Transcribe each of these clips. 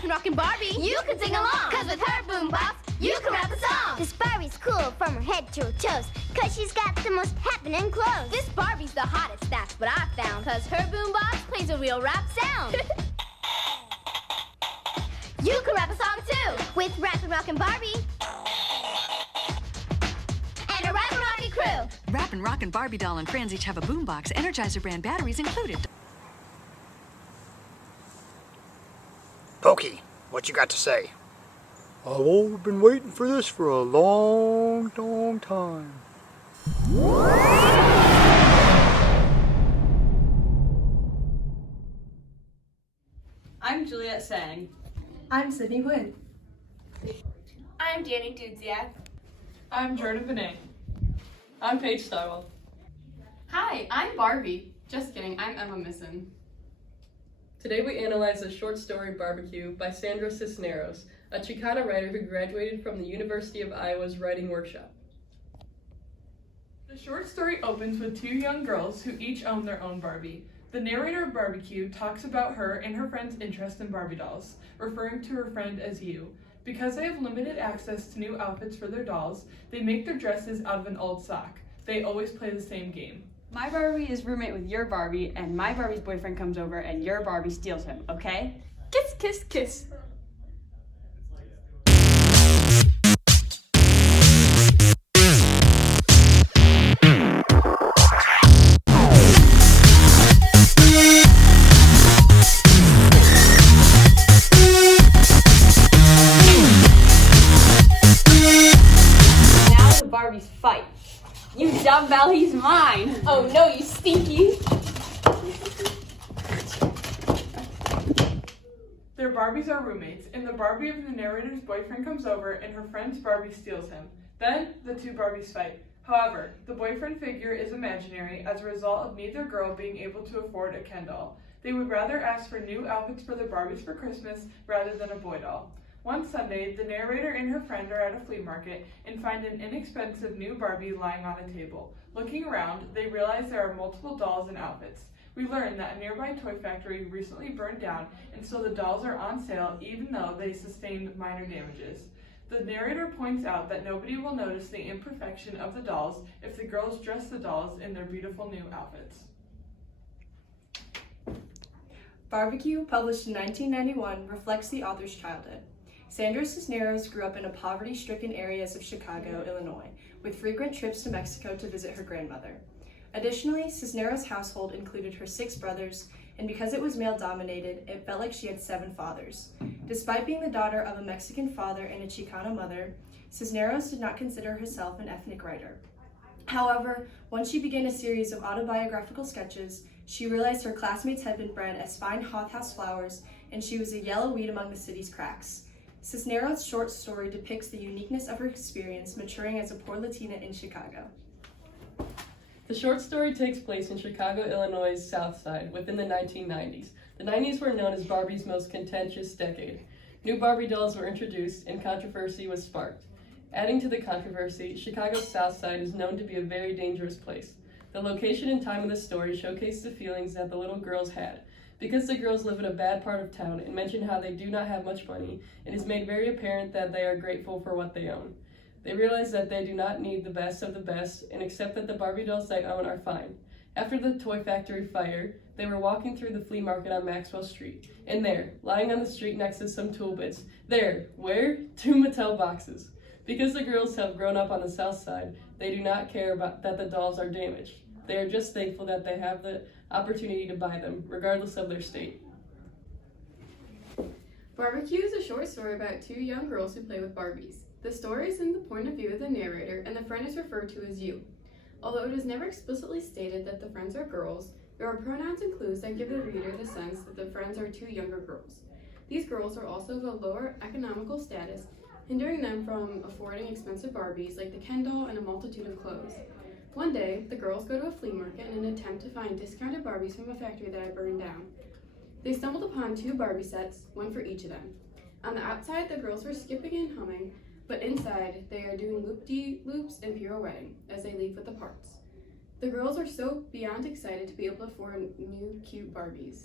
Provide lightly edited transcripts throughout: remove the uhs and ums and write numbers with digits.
rapping, rockin' Barbie, you can sing along. Cause with her boombox, you can rap a song. This Barbie's cool from her head to her toes, cause she's got the most happening clothes. This Barbie's the hottest, that's what I found. Cause her boombox plays a real rap sound. You can rap a song too. With Rappin' Rockin' Barbie And a rapping, rockin' crew. Rappin' Rockin' Barbie doll and friends each have a boombox, Energizer brand batteries included. Pokey, what you got to say? I've been waiting for this for a long, long time. I'm Juliet Sang. I'm Sydney Quinn. I'm Danny Dudziak. I'm Jordan Benet. I'm Paige Stywell. Hi, I'm Barbie. Just kidding, I'm Emma Misson. Today we analyze the short story Barbecue by Sandra Cisneros, a Chicana writer who graduated from the University of Iowa's writing workshop. The short story opens with two young girls who each own their own Barbie. The narrator of Barbecue talks about her and her friend's interest in Barbie dolls, referring to her friend as you. Because they have limited access to new outfits for their dolls, they make their dresses out of an old sock. They always play the same game. My Barbie is roommate with your Barbie, and my Barbie's boyfriend comes over and your Barbie steals him, okay? Kiss, kiss, kiss. Now the Barbies fight. You dumbbell, he's mine. Oh no, you stinky. Their Barbies are roommates, and the Barbie of the narrator's boyfriend comes over and her friend's Barbie steals him. Then, the two Barbies fight. However, the boyfriend figure is imaginary as a result of neither girl being able to afford a Ken doll. They would rather ask for new outfits for their Barbies for Christmas rather than a boy doll. One Sunday, the narrator and her friend are at a flea market and find an inexpensive new Barbie lying on a table. Looking around, they realize there are multiple dolls and outfits. We learn that a nearby toy factory recently burned down, and so the dolls are on sale even though they sustained minor damages. The narrator points out that nobody will notice the imperfection of the dolls if the girls dress the dolls in their beautiful new outfits. Barbecue, published in 1991, reflects the author's childhood. Sandra Cisneros grew up in a poverty-stricken areas of Chicago, Illinois, with frequent trips to Mexico to visit her grandmother. Additionally, Cisneros' household included her 6 brothers, and because it was male-dominated, it felt like she had 7 fathers. Despite being the daughter of a Mexican father and a Chicana mother, Cisneros did not consider herself an ethnic writer. However, once she began a series of autobiographical sketches, she realized her classmates had been bred as fine hothouse flowers, and she was a yellow weed among the city's cracks. Cisneros' short story depicts the uniqueness of her experience maturing as a poor Latina in Chicago. The short story takes place in Chicago, Illinois' South Side within the 1990s. The 90s were known as Barbie's most contentious decade. New Barbie dolls were introduced and controversy was sparked. Adding to the controversy, Chicago's South Side is known to be a very dangerous place. The location and time of the story showcase the feelings that the little girls had. Because the girls live in a bad part of town and mention how they do not have much money, it is made very apparent that they are grateful for what they own. They realize that they do not need the best of the best and accept that the Barbie dolls they own are fine. After the toy factory fire, they were walking through the flea market on Maxwell Street. And there, lying on the street next to some tool bits, where? 2 Mattel boxes. Because the girls have grown up on the South Side, they do not care about that the dolls are damaged. They are just thankful that they have the opportunity to buy them, regardless of their state. Barbecue is a short story about 2 young girls who play with Barbies. The story is in the point of view of the narrator, and the friend is referred to as you. Although it is never explicitly stated that the friends are girls, there are pronouns and clues that give the reader the sense that the friends are 2 younger girls. These girls are also of a lower economical status, hindering them from affording expensive Barbies like the Ken doll and a multitude of clothes. One day, the girls go to a flea market in an attempt to find discounted Barbies from a factory that had burned down. They stumbled upon 2 Barbie sets, one for each of them. On the outside, the girls were skipping and humming, but inside, they are doing loop-de-loops and pirouetting as they leave with the parts. The girls are so beyond excited to be able to afford new, cute Barbies.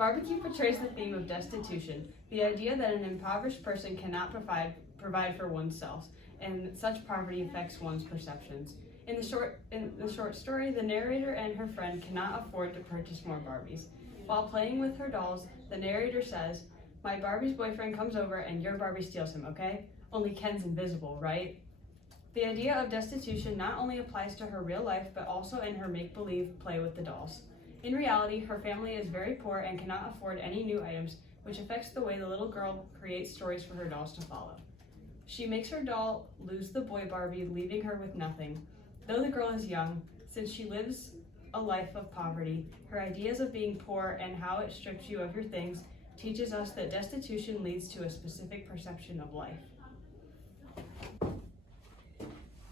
Barbecue portrays the theme of destitution, the idea that an impoverished person cannot provide for oneself, and such poverty affects one's perceptions. In the short story, the narrator and her friend cannot afford to purchase more Barbies. While playing with her dolls, the narrator says, "My Barbie's boyfriend comes over and your Barbie steals him, okay? Only Ken's invisible, right?" The idea of destitution not only applies to her real life, but also in her make-believe play with the dolls. In reality, her family is very poor and cannot afford any new items, which affects the way the little girl creates stories for her dolls to follow. She makes her doll lose the boy Barbie, leaving her with nothing. Though the girl is young, since she lives a life of poverty, her ideas of being poor and how it strips you of your things teaches us that destitution leads to a specific perception of life.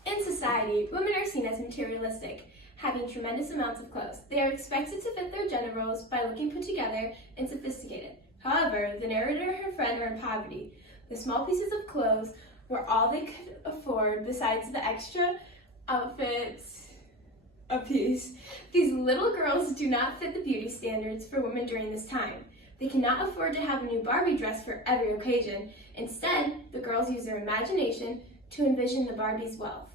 In society, women are seen as materialistic, having tremendous amounts of clothes. They are expected to fit their gender roles by looking put together and sophisticated. However, the narrator and her friend were in poverty. The small pieces of clothes were all they could afford besides the extra outfits a piece. These little girls do not fit the beauty standards for women during this time. They cannot afford to have a new Barbie dress for every occasion. Instead, the girls use their imagination to envision the Barbie's wealth.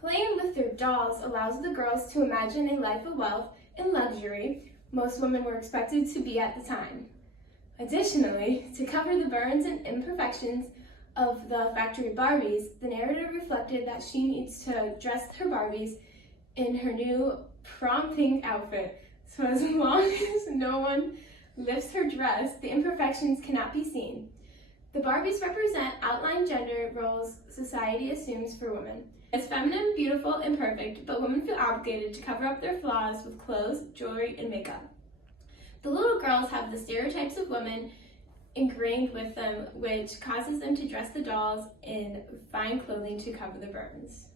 Playing with their dolls allows the girls to imagine a life of wealth and luxury most women were expected to be at the time. Additionally, to cover the burns and imperfections of the factory Barbies, the narrator reflected that she needs to dress her Barbies in her new prom pink outfit. So as long as no one lifts her dress, the imperfections cannot be seen. The Barbies represent outlined gender roles society assumes for women. It's feminine, beautiful, and perfect, but women feel obligated to cover up their flaws with clothes, jewelry, and makeup. The little girls have the stereotypes of women ingrained with them, which causes them to dress the dolls in fine clothing to cover the burns.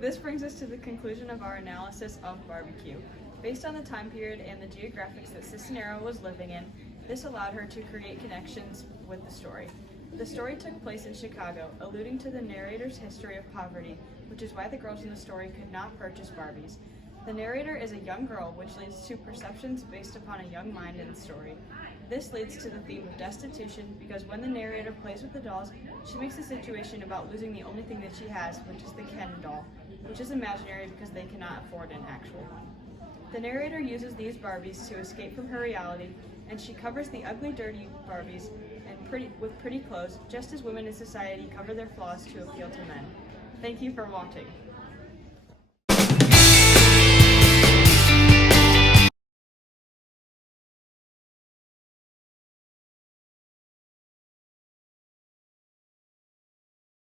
This brings us to the conclusion of our analysis of Barbecue. Based on the time period and the geographics that Cisneros was living in, this allowed her to create connections with the story. The story took place in Chicago, alluding to the narrator's history of poverty, which is why the girls in the story could not purchase Barbies. The narrator is a young girl, which leads to perceptions based upon a young mind in the story. This leads to the theme of destitution because when the narrator plays with the dolls, she makes the situation about losing the only thing that she has, which is the Ken doll, which is imaginary because they cannot afford an actual one. The narrator uses these Barbies to escape from her reality, and she covers the ugly, dirty Barbies with pretty clothes, just as women in society cover their flaws to appeal to men. Thank you for watching.